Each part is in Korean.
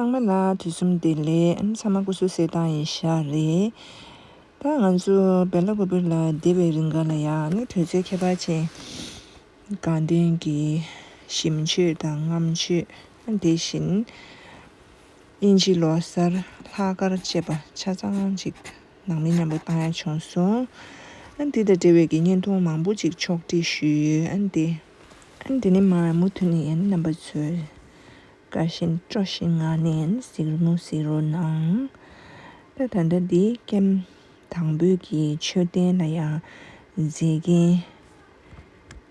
khangmala thusum dele an samagusu sedan share ta nganzu belagobula debe ringala ya ni thuje khebache ganding gi shimche da ngamche deshin inji losar hagar cheba chajang jik nangmi nyambo taya chonso ante da dewe gi nyento mangbo jik chokti shu ante ni ma mutuni en number 2 kashin troshin nganen signo siro nang ta tanda di kem thangbu gi choden na ya zege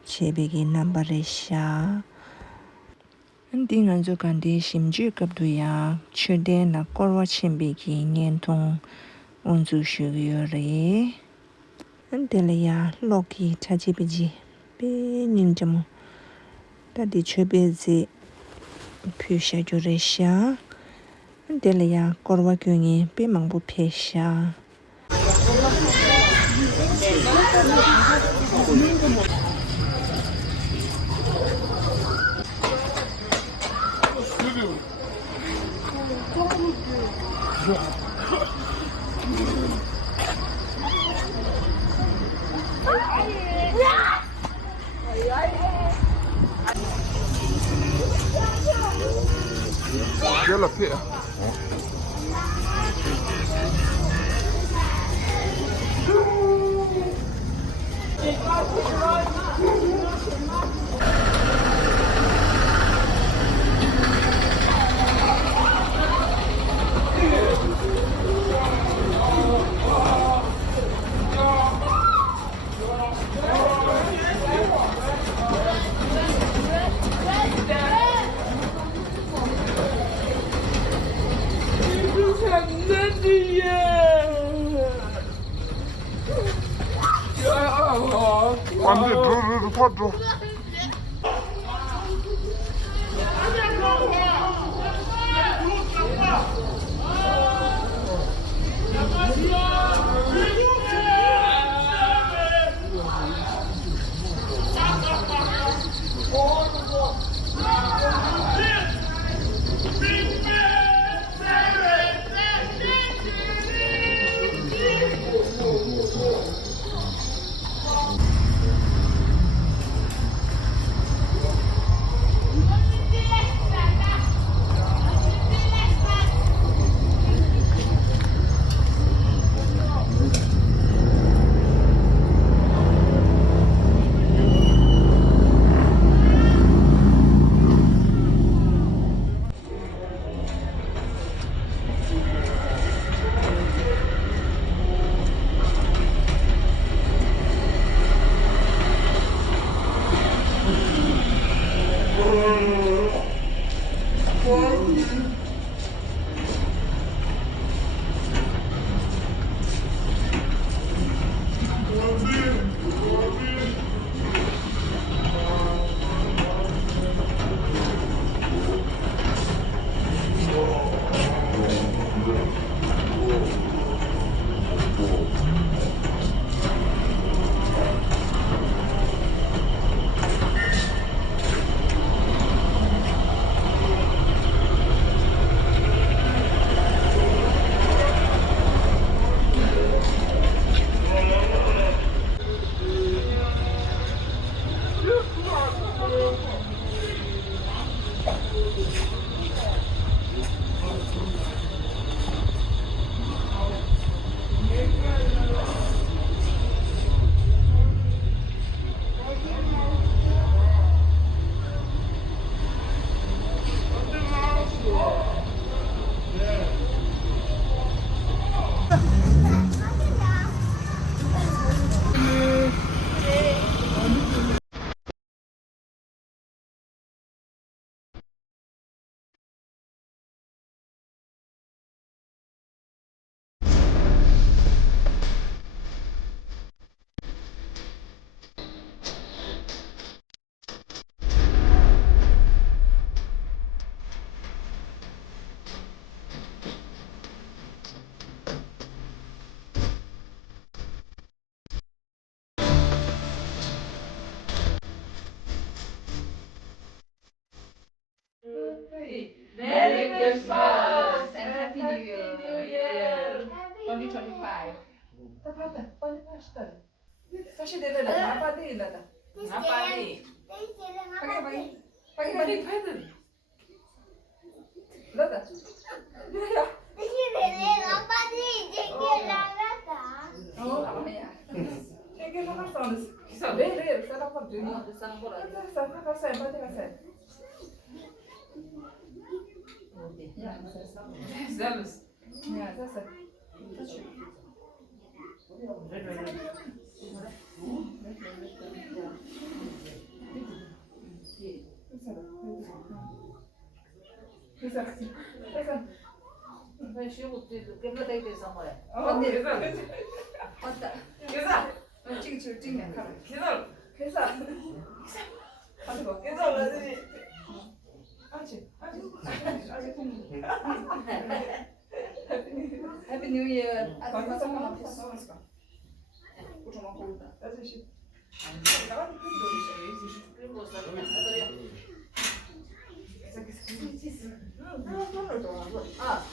chebegi number sha andi nganzo kandi shimju kapdu ya choden na korwa chembegi nyentong unzu shugyo re andele ya loki chajibiji be ninjamu ta di chebezi pyusha juresha andele ya korwa kyungi be mangbu pesha يلا فيها 안돼 dur dur 2025. tapata, 다시 내려라. 아빠들이 나다. 아빠니. 빨리 패들. 나다. 야. 이게 나갔어. 기사. 네, 사람 되니. 비싼 거라. 갔어요. 빨리 갔어요. Ja, Zelfs. 야, 됐어. 됐어. Ben şey oldu. Gemle de gidiyorsun oraya. 언니, 왔다. Güzel. 찍어, 찍어. Güzel. 회사. 가지고 회사 올라더니. 아직. Happy New Year. 가서 가서. 고정 먹고 온다. 아저씨. 나가는 큰 놀이셔. Kırmızı olsa. Hadi. 손을 좋아하고. Ah.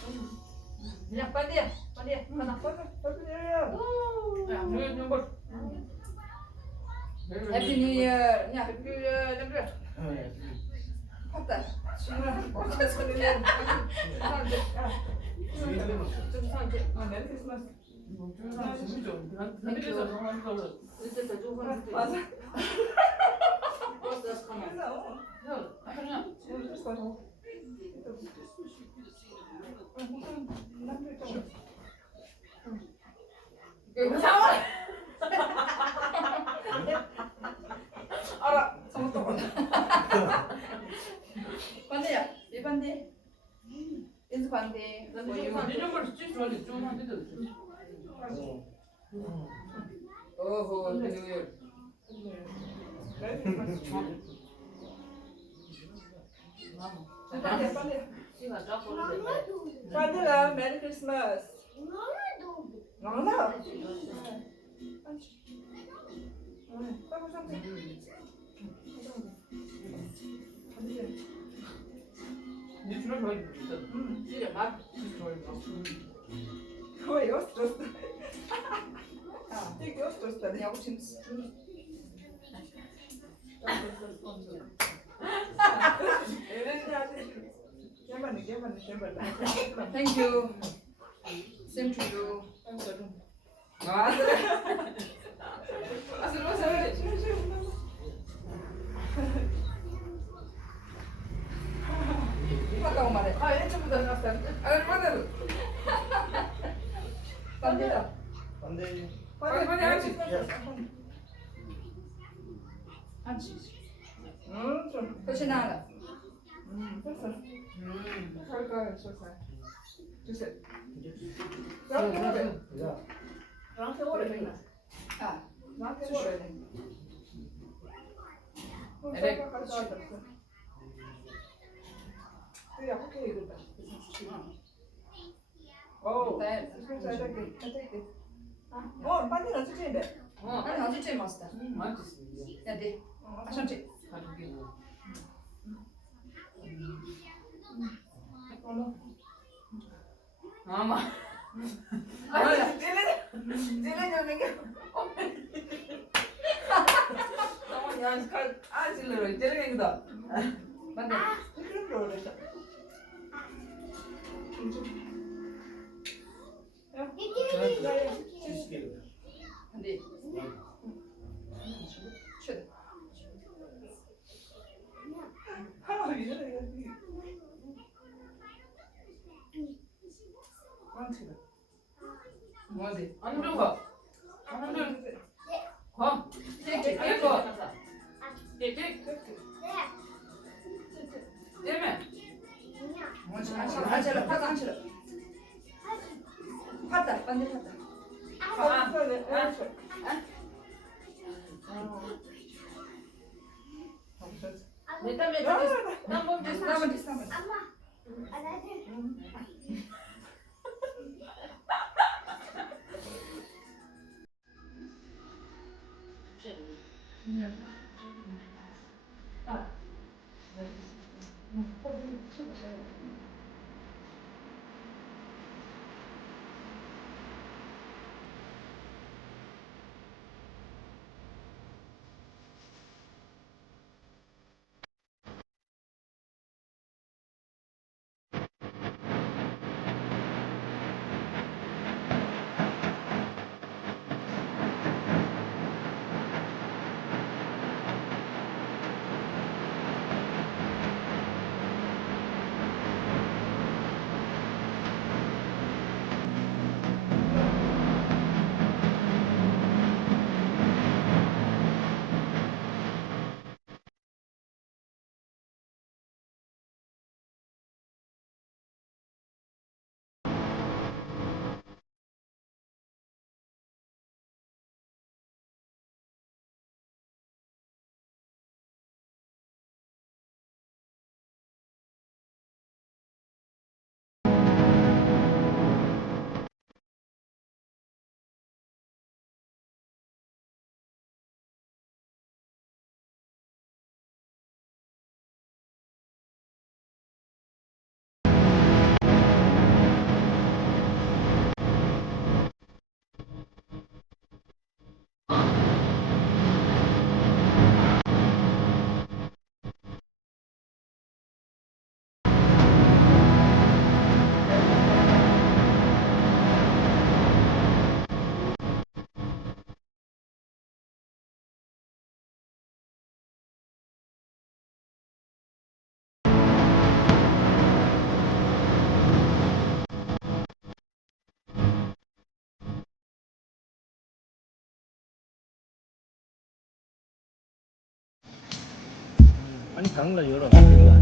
Ya pandi. Pandi. Kana. Happy New Year. 야, Happy. 왔다. 좀 상태. 메리 크리스마스. Üstte de çok fazla. 맞아. Biraz kana. 그래서 Tamam. 알아. 잘못도 반대야. 이 반대. 연수 반대. 오호, New Year. 빨리. 시간 쫙 걸리네. 빨리라 메리 크리스마스. 나나. 빨리 상태. Şöyle bak. Ой, острости. Тільки острости. 야, учимся. Thank you. Same to you. 갔다 온 말에. 아, 일찍부터 나왔어. 아, 맞아. 반대다. 반대. 빨리 하지. 앉지. 좀. 훨씬 나아. 됐어. 갈까요, 설사. 주세요. 나한테 오래. 야, 나한테 오래 되나? 아, 나한테 오래 돼. 네. 그래, 오케이, 이거다. 오, 네. 빨리 안 쓰지인데. 아니, 아주 제일 맛있다. Hangisi? 야, 네. 아션지. Hadi gel. Ama. 아니, 찔레냐는 게. Tamam yani kalk. Acilleri. İçeri gidelim. 맞네. 그런 걸 그랬어. 야, 시식이래. 네. 쉐드. 뭐지? 안 들어가. 안 들어. 가. 네. 이거. 네. 예매. 앉혀라, 파도 앉혀라. 팠다, 반대 팠다. Neden ben bunu destek? 나만 됐어, 나만. 장르 여러 가지가